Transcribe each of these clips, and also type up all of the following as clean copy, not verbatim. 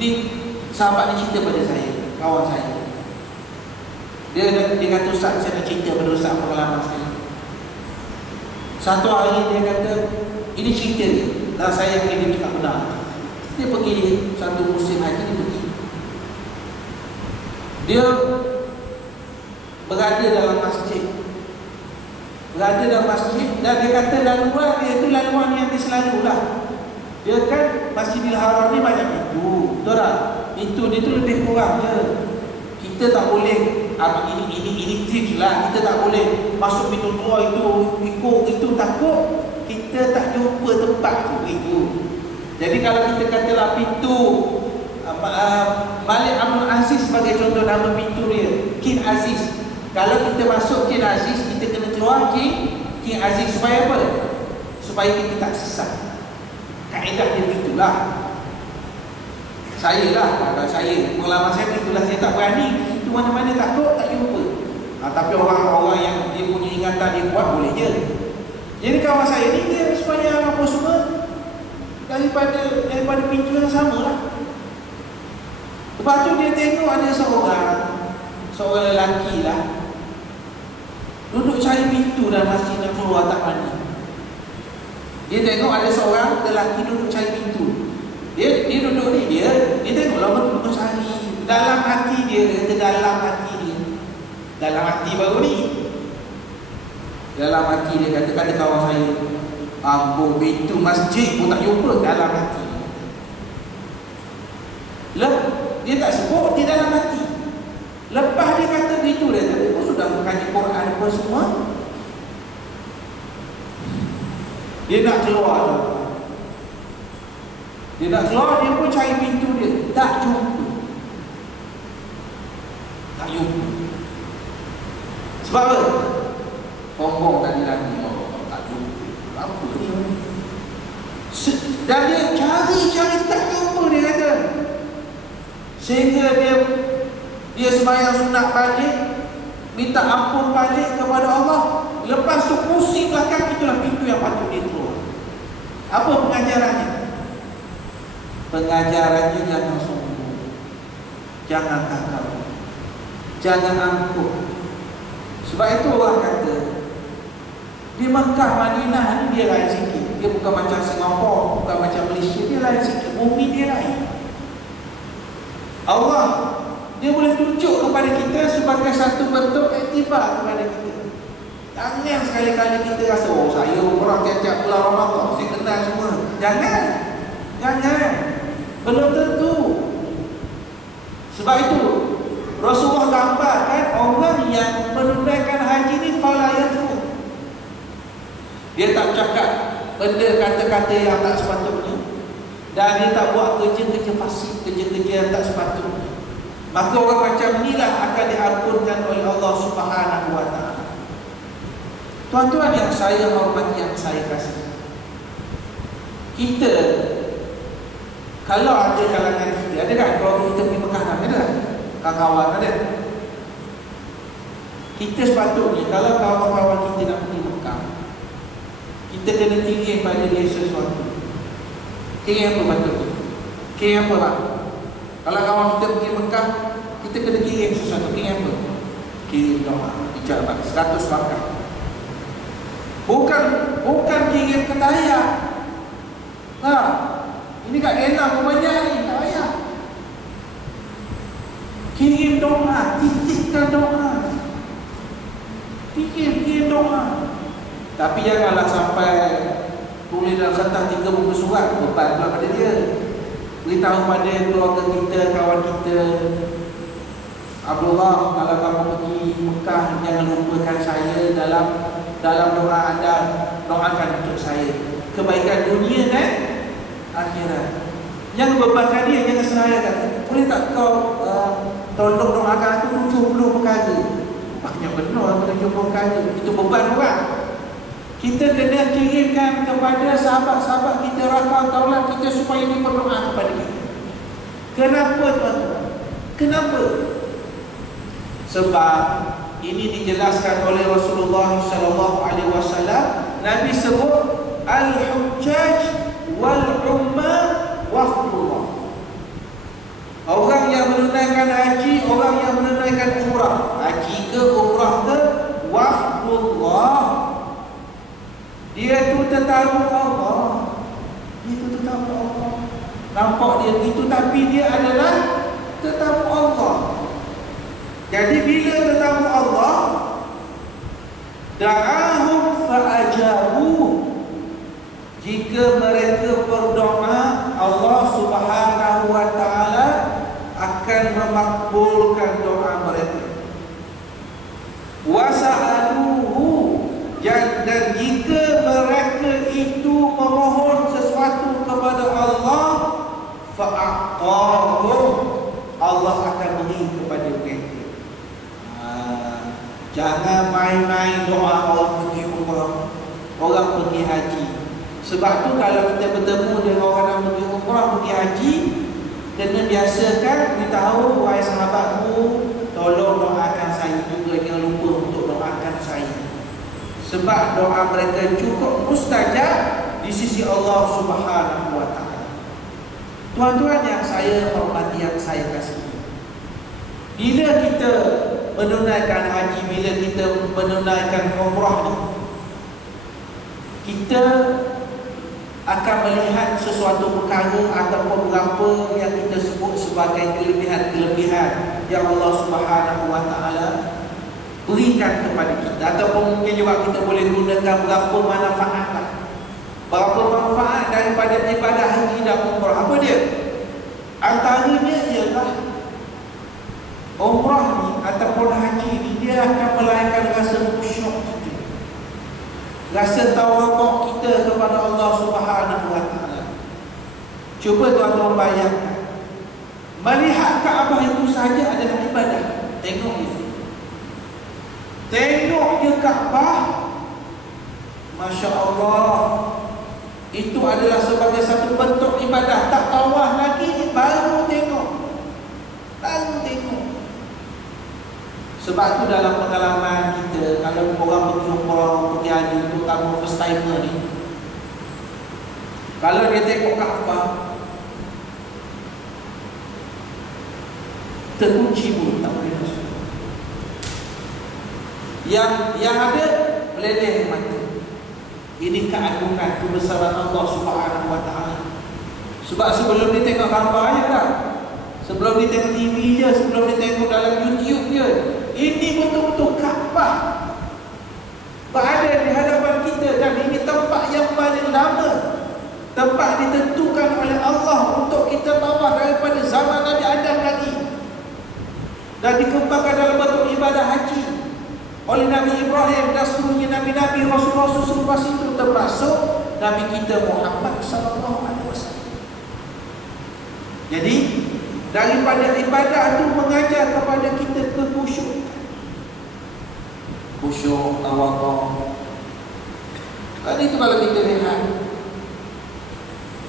Ini sahabat ni cerita pada saya, kawan saya. Dia kata, Ustaz, saya nak cerita pada Ustaz pengalaman saya. Satu hari dia kata, ini cerita dia, dan saya yakin dia cakap benar. Dia pergi satu musim haji, dia pergi. Dia berada dalam masjid. Berada dalam masjid, dan dia kata laluan dia itu laluan yang dia selalu lah. Dia kan Masjidil Haram ni banyak pintu, betul tak? Pintu dia tu lebih kurang je. Kita tak boleh ini tips lah. Kita tak boleh masuk pintu tua itu, ikut itu, takut kita tak jumpa tempat tu itu. Jadi kalau kita katalah pintu Malik Abdul Aziz sebagai contoh nama pintu dia, King Aziz. Kalau kita masuk King Aziz, kita kena keluar King Aziz. Supaya apa? Supaya kita tak sesat. Kaedah dia begitulah. Saya lah, kalau saya, pengalaman saya begitulah. Saya tak berani itu mana-mana, takut tak jumpa. Tapi orang-orang yang dia punya ingatan dia kuat, boleh je. Jadi kawan saya ni, dia sepanjang apa semua daripada pintu yang sama lah. Lepas tu dia tengok ada seorang lelaki lah, duduk cari pintu dalam masjid yang keluar tak mana. Dia tengok ada seorang lelaki duduk cari pintu. Dia duduk ni, dia tengok lama duduk cari. Dalam hati dia, dalam hati dia, dalam hati baru ni, dalam hati dia kata kawan saya, ambo pintu masjid pun tak jumpa. Dalam hati lah, dia tak sebut di dalam hati. Lepas dia kata begitu, dia kata, oh, sudah mengkaji Quran apa semua. Dia nak keluar. Dia pun cari pintu dia, tak jumpa. Tak jumpa. Sebab apa? Sombong tadi lagi. Tak jumpa. Apa dia? Dan dia cari tak jumpa, dia kata. Sehingga dia sembahyang sunat balik, minta ampun balik kepada Allah. Lepas tu pusing belakang, itulah pintu yang patut dia keluar. Apa pengajarannya? Pengajarannya jangan sombong, jangan takabur, jangan angkuh. Sebab itu orang kata di Mekah Madinah ni dia lain sikit. Dia bukan macam Singapura, bukan macam Malaysia, dia lain sikit. Bumi dia lain. Allah dia boleh tunjuk kepada kita sebagai satu bentuk iktibar kepada kita. Jangan sekali-kali kita rasa, oh saya orang tiap-tiap bulan Ramadan saya kenal semua. Jangan. Belum tentu. Sebab itu Rasulullah gambarkan orang yang menunaikan haji ni fala yarfu. Dia tak cakap benda kata-kata yang tak sepatutnya, dan dia tak buat kerja-kerja fasik, kerja-kerja yang tak sepatutnya. Maka orang macam inilah akan diampunkan oleh Allah Subhanahu wa ta'ala. Tuan-tuan yang saya hormati, yang saya kasih, kita kalau ada kalangan kita, ada kan kalau kita pergi Mekah, ada kawan-kawan ada. Kita sepatutnya kalau kawan-kawan kita nak pergi Mekah, kita kena kirim pada dia sesuatu. Kirim apa patutnya? Kirim apa pak? Kalau kawan kita pergi Mekah, kita kena kirim sesuatu. Kirim apa? Kirim doa, ijabah 100 rakaat. Bukan kirim ketayar. Ini kat Vietnam pun banyak ni, tak payah. Kirim doa, titikkan doa. Kirim doa. Tapi janganlah sampai tulis dalam kertas 3 buku surat, beban pula pada dia. Beritahu pada keluarga kita, kawan kita, Abdullah, kalau kamu pergi Mekah, jangan lupakan saya dalam doa anda. Doakan untuk saya kebaikan dunia dan akhirat. Jangan bebankan dia, jangan serahkan. Boleh tak kau tolong doakan aku 70 perkara? Banyak benar 70 perkara. Itu beban orang. Kita kena kirimkan kepada sahabat-sahabat kita, rakan taulan kita, supaya dia berdoa kepada kita. Kenapa tuan-tuan? Kenapa? Sebab ini dijelaskan oleh Rasulullah SAW. Nabi sebut al-hujjaj wal-ummah wafdullah. menunaikan haji, orang yang menunaikan umrah. Haji ke umrah ke wafdullah. Dia tu tetamu Allah. Dia tu tetamu Allah. Nampak dia begitu tapi dia adalah tetamu Allah. Jadi bila tetamu Allah, da'ahum fa'ajabu, jika mereka berdoa, Allah Subhanahu wa ta'ala akan memakbulkan doa mereka. Wasa'aluhu, dan jika mereka itu memohon sesuatu kepada Allah, fa'aqahum, Allah akan beri kepada mereka. Jangan main-main doa orang pergi umrah, orang pergi haji. Sebab tu kalau kita bertemu dengan orang yang pergi umrah, pergi haji, kena biasakan beritahu, wahai sahabatku, tolong doakan saya juga, jangan lupa untuk doakan saya. Sebab doa mereka cukup mustajab di sisi Allah Subhanahu wa ta'ala. Tuan-tuan yang saya hormati, yang saya kasihi, bila kita menunaikan haji, bila kita menunaikan umrah ni, kita akan melihat sesuatu perkara ataupun berapa yang kita sebut sebagai kelebihan-kelebihan yang Allah Subhanahu wa ta'ala berikan kepada kita, ataupun mungkin juga kita boleh gunakan berapa manfaat lah. Berapa manfaat daripada ibadah haji dan umrah. Apa dia? Antaranya ialah umrah ni ataupun haji ni, dia akan melahirkan rasa khusyuk kita, rasa tawaduk kita kepada Allah Subhanahu wa ta'ala. Cuba tuan-tuan bayangkan, melihat Kaabah itu saja adalah ibadah. Tengok dia, tengok dia Kaabah, Masya Allah, itu adalah sebagai satu bentuk ibadah. Tak tawaf lagi, baru tengok, baru tengok. Sebab tu dalam pengalaman kita, kalau orang pergi umrah, pergi haji, terutama first timer ni, kalau dia tengok Kaabah, terkunci mulut, tak boleh masuk. Yang ada meleleh mata. Ini keagungan, kebesaran Allah Subhanahu wa ta'ala. Sebab sebelum dia tengok gambar je lah, sebelum dia tengok TV je, sebelum dia tengok dalam YouTube je, ini betul-betul Kaabah berada di hadapan kita. Dan ini tempat yang paling lama, tempat ditentukan oleh Allah untuk kita tawaf daripada zaman Nabi Adam lagi, dan dikembangkan dalam bentuk ibadah haji oleh Nabi Ibrahim dan seluruhnya Nabi-Nabi, Rasul-Rasul selepas itu, termasuk Nabi kita Muhammad SAW. Jadi daripada ibadah itu mengajar kepada kita kekhusyukan, khusyuk, tawaduk. Tadi itu kalau kita lihat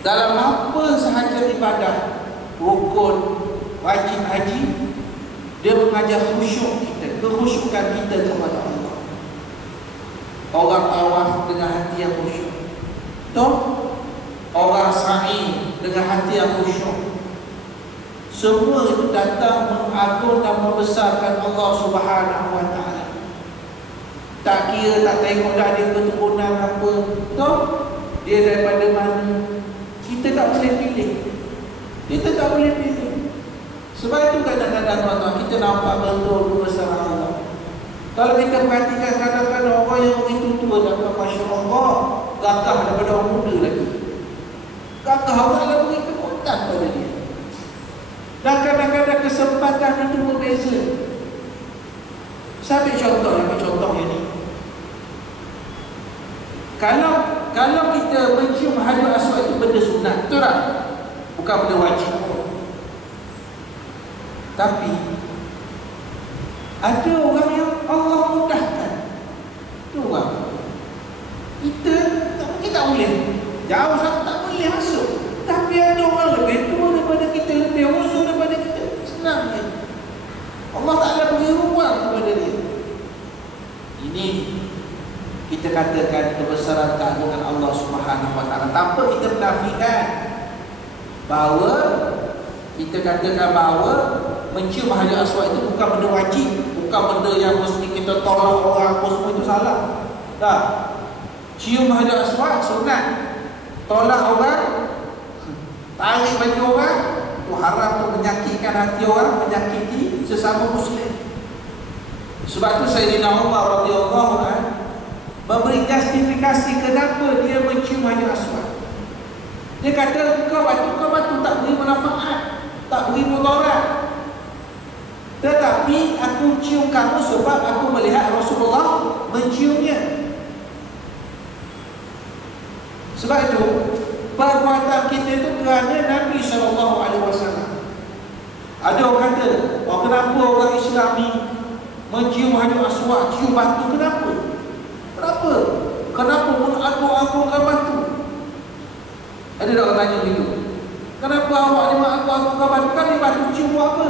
dalam apa sahaja ibadah, rukun, wajib haji, dia mengajar khusyuk kita, kekhusyukan kita kepada Allah. Orang tawaf dengan hati yang khusyuk, toh orang sa'i dengan hati yang khusyuk. Semua itu datang mengagung dan membesarkan Allah Subhanahu wa ta'ala. Tak kira, tak tengok dah dia keturunan apa, toh dia daripada mana, kita tak boleh pilih. Kita tak boleh pilih. Sebab itu kadang-kadang tuan-tuan, kita nampak betul kebesaran Allah. Kalau kita perhatikan, kadang-kadang orang yang begitu tua dapat, Masya Allah, gagah daripada orang muda lagi. Gagah orang yang beri kekuatan pada dia. Dan kadang-kadang kesempatan itu berbeza. Saya ambil contoh yang ni. Kalau kita mencium hajar aswad itu benda sunat, betul tak? Bukan benda wajib. Tapi ada orang yang Allah mudahkan. Itu orang. Kita tak boleh. Jauh sangat tak boleh masuk. Tapi ada orang lebih tua daripada kita, lebih usul daripada kita. Senang je. Allah Ta'ala beri ruang kepada dia. Ini kita katakan kebesaran keagungan Allah Subhanahu wa ta'ala, tanpa kita menafikan bahawa, kita katakan bahawa mencium Hajar Aswad itu bukan benda wajib, bukan benda yang mesti kita tolak orang apa semua, itu salah. Tak. Cium Hajar Aswad sunat. Tolak orang, tarik baju orang, itu haram untuk menyakitkan hati orang, menyakiti sesama Muslim. Sebab itu Sayyidina Umar radhiyallahu anhu memberi justifikasi kenapa dia mencium Hajar Aswad. Dia kata, kau batu tak beri manfaat, tak beri mudarat. Tetapi aku cium kamu sebab aku melihat Rasulullah menciumnya. Sebab itu perbuatan kita itu kerana Nabi SAW. Ada orang kata, kenapa orang Islam ni mencium Hajar Aswad, cium batu, kenapa? Kenapa mengagung-agungkan batu? Ada tak orang tanya begitu? Kenapa awak ni mengagung-agungkan batu? Kan ni batu cium buat apa?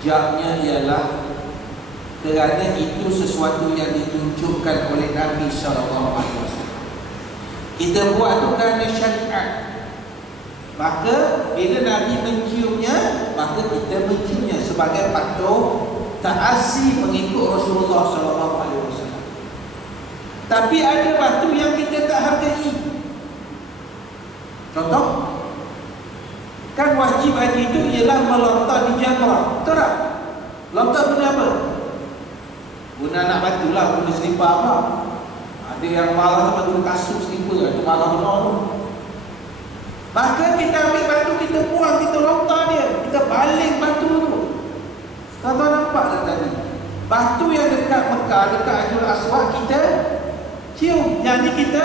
Jawabnya ialah kerana itu sesuatu yang ditunjukkan oleh Nabi SAW. Kita buat tu kerana syariat. Maka bila Nabi menciumnya, maka kita menciumnya sebagai patut ta'asi mengikut Rasulullah SAW. Tapi ada batu yang kita tak hargai. Contoh, kan wajib haji itu ialah melontar di jamrah. Betul tak? Lontar guna apa? Guna nak batu lah, guna selipar apa. Ada yang marah sama guna kasut selipar, itu marah benar. Maka kita ambil batu, kita buang, kita lontar dia, kita baling batu tu. Tuan-tuan nampak tak tadi? Batu yang dekat Mekah, dekat Hajar Aswad kita cium, yang ni kita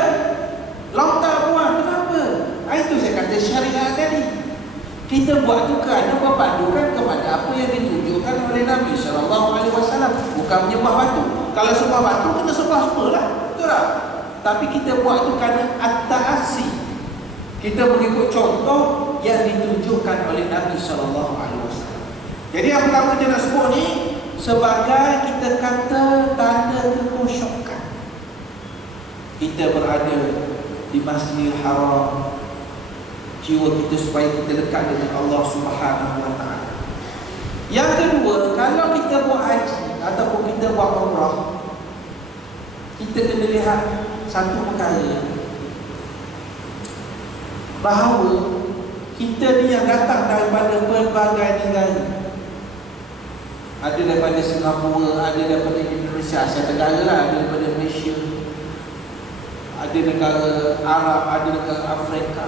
lontar buang. Kenapa? Itu saya kata syariat tadi. Kita buat tu kerana berpandukan kepada apa yang ditunjukkan oleh Nabi SAW. Bukan menyembah batu. Kalau sembah batu, kena sembah semualah. Betul tak? Tapi kita buat tu kerana at-ta'asi. Kita mengikut contoh yang ditunjukkan oleh Nabi SAW. Jadi yang pertama kita nak sebut ni sebagai kita kata tanda kekhusyukan. Kita berada di Masjidil Haram, jiwa kita supaya kita dekat dengan Allah Subhanahu Wa Taala. Yang kedua, kalau kita buat haji ataupun kita buat umrah, kita kena lihat satu perkara, bahawa kita ni yang datang daripada berbagai negara. Ada daripada Singapura, ada daripada Indonesia, Asia Tenggara lah, ada daripada Malaysia, ada negara Arab, ada negara Afrika.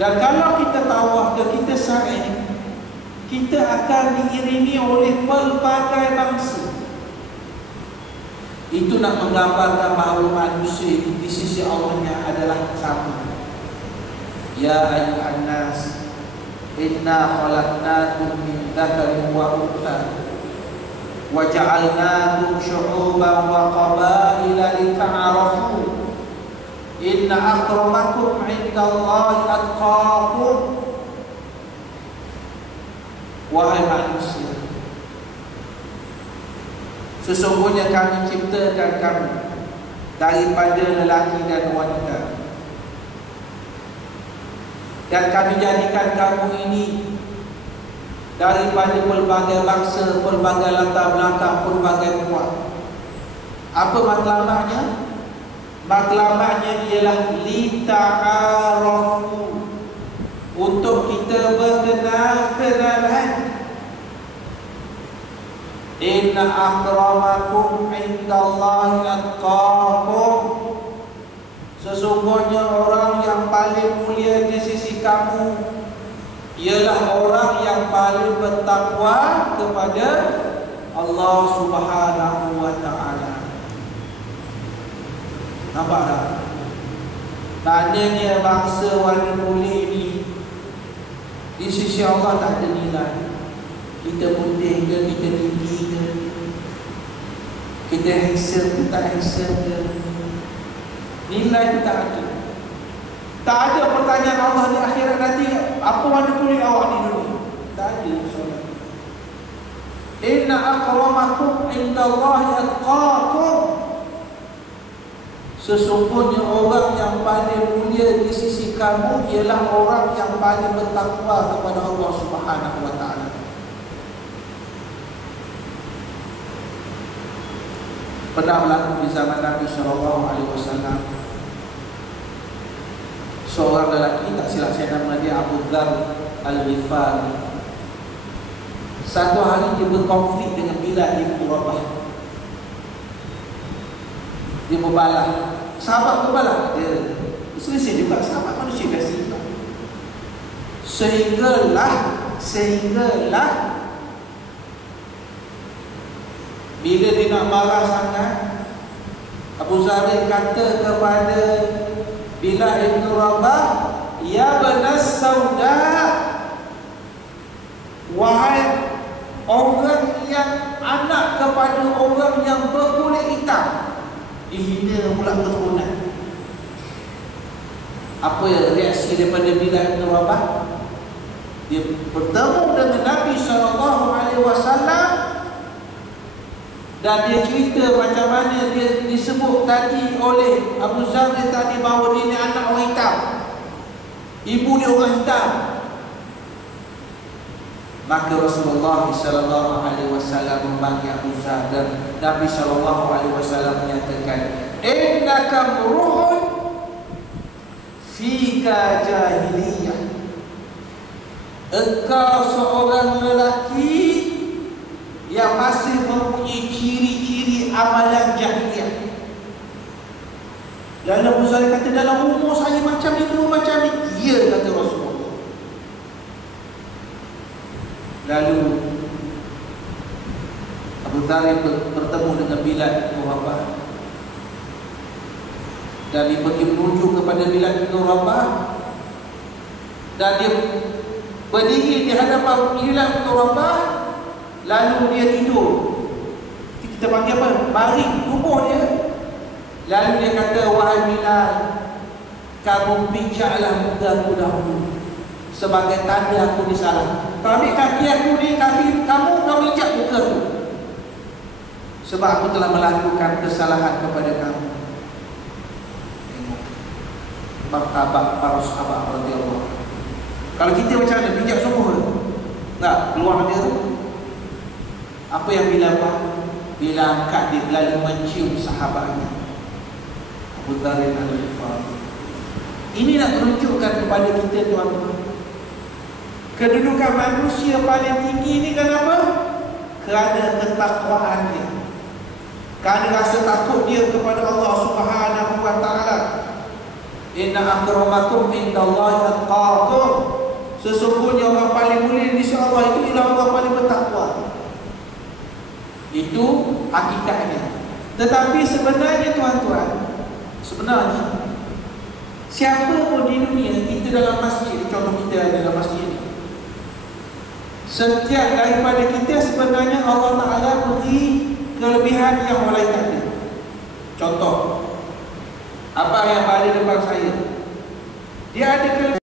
Dan kalau kita tawaf ke, kita sa'i, kita akan diiringi oleh pelbagai bangsa. Itu nak menggambarkan bahawa manusia di sisi Allahnya adalah sama. Ya ayyuhan nas, inna khalaqnakum min dzakarin wa untha wa ja'alnakum syu'uban wa qabaila lita'arafu. Inna akramakum 'indallahi atqakum. Wahai manusia, sesungguhnya kami ciptakan kamu daripada lelaki dan wanita, dan kami jadikan kamu ini daripada pelbagai bangsa, pelbagai latar belakang, pelbagai puak. Apa matlamahnya? Matlamahnya ialah lita'arafu, untuk kita berkenal-kenalan. Inna akramakum indallahi atqakum. Sesungguhnya orang yang paling mulia di sisi kamu ialah orang yang paling bertakwa kepada Allah Subhanahu Wa Taala. Nampak tak? Tandanya bangsa warna kulit ni di sisi Allah tak ada nilai. Kita putih ke, kita tinggi ke, kita handsome ke, tak handsome ke, nilai itu tak ada. Tak ada pertanyaan Allah di akhirat nanti, apa warna kulit awak di dunia. Tak ada soalan. Inna akramakum indallahi atqakum. Sesungguhnya orang yang paling mulia di sisi kamu ialah orang yang paling bertakwa kepada Allah Subhanahu wa taala. Pernah berlaku di zaman Nabi sallallahu alaihi wasallam, seorang lelaki, tak silap saya nama dia Abu Dzar Al-Ghifari. Satu hari dia berkonflik dengan Bilal bin Rabah. Dia berbalah, sahabat berbalah, dia selisih juga, sahabat manusia biasa. Sehinggalah bila dia nak marah sangat, Abu Dzar kata kepada Bilal bin Rabah, ya banas sauda, wahai orang yang anak kepada orang yang berkulit hitam, dihina pula keturunan. Apa reaksi daripada Bilal bin Rabah? Dia bertemu dengan Nabi SAW dan dia cerita macam mana dia disebut tadi oleh Abu Dzar tadi bahawa dia ni anak orang hitam, ibu dia orang hitam. Maka Rasulullah SAW memanggil Abu Dzar dan Nabi SAW menyatakan, innaka mru'un fika jahiliyah. Engkau seorang lelaki yang masih mempunyai ciri-ciri amalan jahiliyah. Lalu Abu Dzar kata, dalam umur saya macam itu, macam ini. Ya, kata Rasulullah. Lalu Abu Dzar bertemu dengan Bilal bin Rabah dan dia pergi menuju kepada Bilal bin Rabah dan dia berdiri di hadapan Bilal bin Rabah. Lalu dia tidur, kita panggil apa? Baring tubuh dia. Lalu dia kata, wahai Bilal, kamu pijaklah mukaku dahulu sebagai tanda aku disalah. Kau ambil kaki aku ni, kaki kamu, kau injak muka aku, sebab aku telah melakukan kesalahan kepada kamu. Tengok martabat para sahabat radhiyallahu anhu. Kalau kita macam mana, pijak semua tak keluar dia tu. Apa yang Bilal buat? Bila angkat dia lalu mencium sahabatnya Abu Dzar Al-Ghifari. Ini nak menunjukkan kepada kita, tuan-tuan, kedudukan manusia paling tinggi ni kenapa? Kerana ketakwaan dia, kerana rasa takut dia kepada Allah Subhanahu wa taala. Inna akramakum indallahi atqakum. Sesungguhnya orang paling mulia di sisi Allah itu ialah orang paling bertakwa. Itu hakikatnya. Tetapi sebenarnya, tuan-tuan, sebenarnya siapa pun di dunia, kita dalam masjid, contoh kita ada dalam masjid ni, setiap daripada kita sebenarnya Allah Ta'ala beri kelebihan yang orang lain tak ada. Contoh, apa yang ada depan saya, dia ada kelebihan.